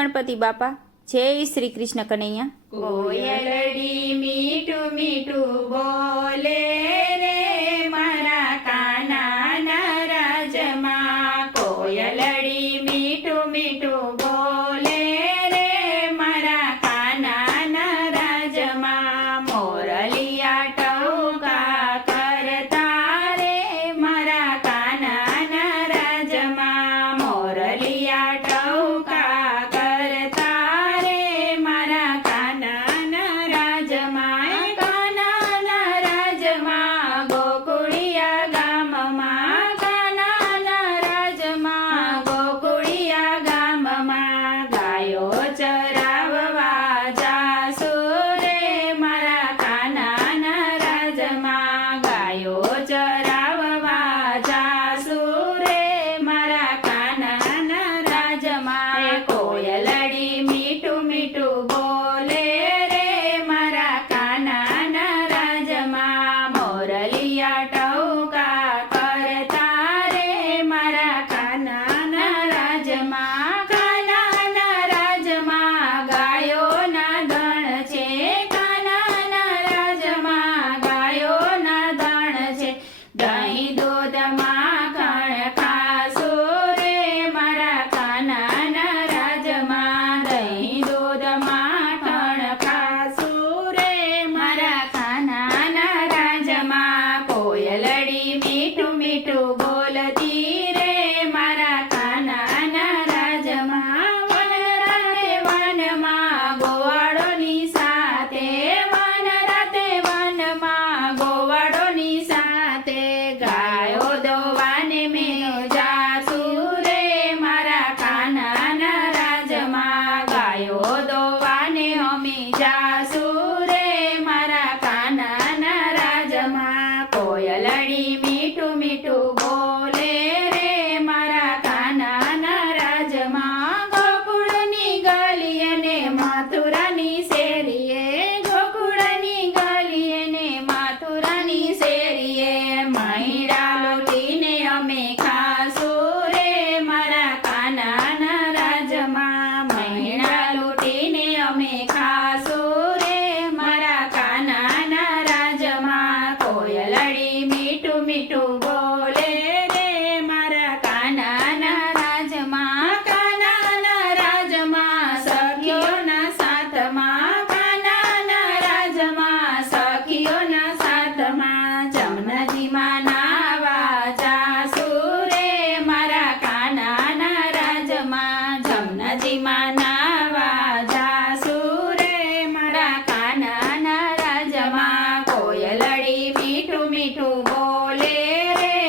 ગણપતિ બાપા, જય શ્રી કૃષ્ણ કનૈયા। કોયલડી મીઠું મીઠું બોલે રે મારા કાનાના રાજમાં, કોયલડી મીઠું મીઠું બોલે રે મારા કાનાના રાજમાં, મોરલિયા ટહુકા કરતા રે મારા કાનાના રાજમાં, મોરલિયા ટહુકા કરતા રે મારા કાનાના રાજમાં, કાનાના રાજમાં ગોકુળિયા ગામમાં, કાનાના રાજમાં ગોકુળિયા ગામમાં, ગાયો ચરાવવા જાસુ રે મારા કાનાના રાજમાં, ગાયો ચરાવવા જાસુ રે મારા કાનાના રાજમાં, કોયલડી મીઠું મીઠું બોલે રે મારા કાનાના રાજમાં, મોરલિયા ટહુકા કરતા રે મારા કાનાના રાજમાં, કાનાના રાજમાં ગાયોના દણ છે, કાનાના રાજમાં ગાયોના દણ છે, દહીં દૂધમાં કણ ખાસુ રે મારા કાનાના રાજમાં, દહીં દૂધમાં કણ ખાસુ રે મારા કાનાના રાજમાં, કોયલડી મીઠું મીઠું બોલતી રે મારા કાનાના રાજમાં, વન રાતે વનમાં ગોવાળોની સાથે, વન રાતે વનમાં ગોવાળોની સાથે, ગાયો દોવાને મેં જાસુ રે મારા કાનાના રાજમાં, ગાયો દોવાને અમે જાસુ રે મારા કાનાના રાજમાં, કોયલડી મીઠું મીઠું બોલે રે મારા કાનાના રાજમાં, ગોકુળની ગલીએ ને મથુરાની શેરીએ, ગોકુળની ગલીએ ને મથુરાની શેરીએ, મહિડા લોટીને અમે ખાસુ રે મારા કાનાના રાજમાં, મહિડા લોટીને અમે ખાસુ રે મારા કાનાના રાજમાં, કોયલડી મીઠું મીઠું બોલે રે મારા કાનાના રાજમાં, કાનાના રાજમાં સખીઓના સાથમાં, કાનાના રાજમાં સખીઓના સાથમાં, જમનાજીમાં નાવા જાસુ રે મારા કાનાના રાજમાં, જમનાજીમાં નાવા જાસુ રે મારા કાનાના રાજમાં, કોયલડી મીઠું મીઠું બોલે રે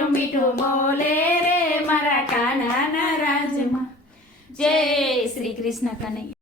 મીઠું મીઠું બોલે રે મારા કાનાના રાજમાં. જય શ્રી કૃષ્ણ કનૈયા.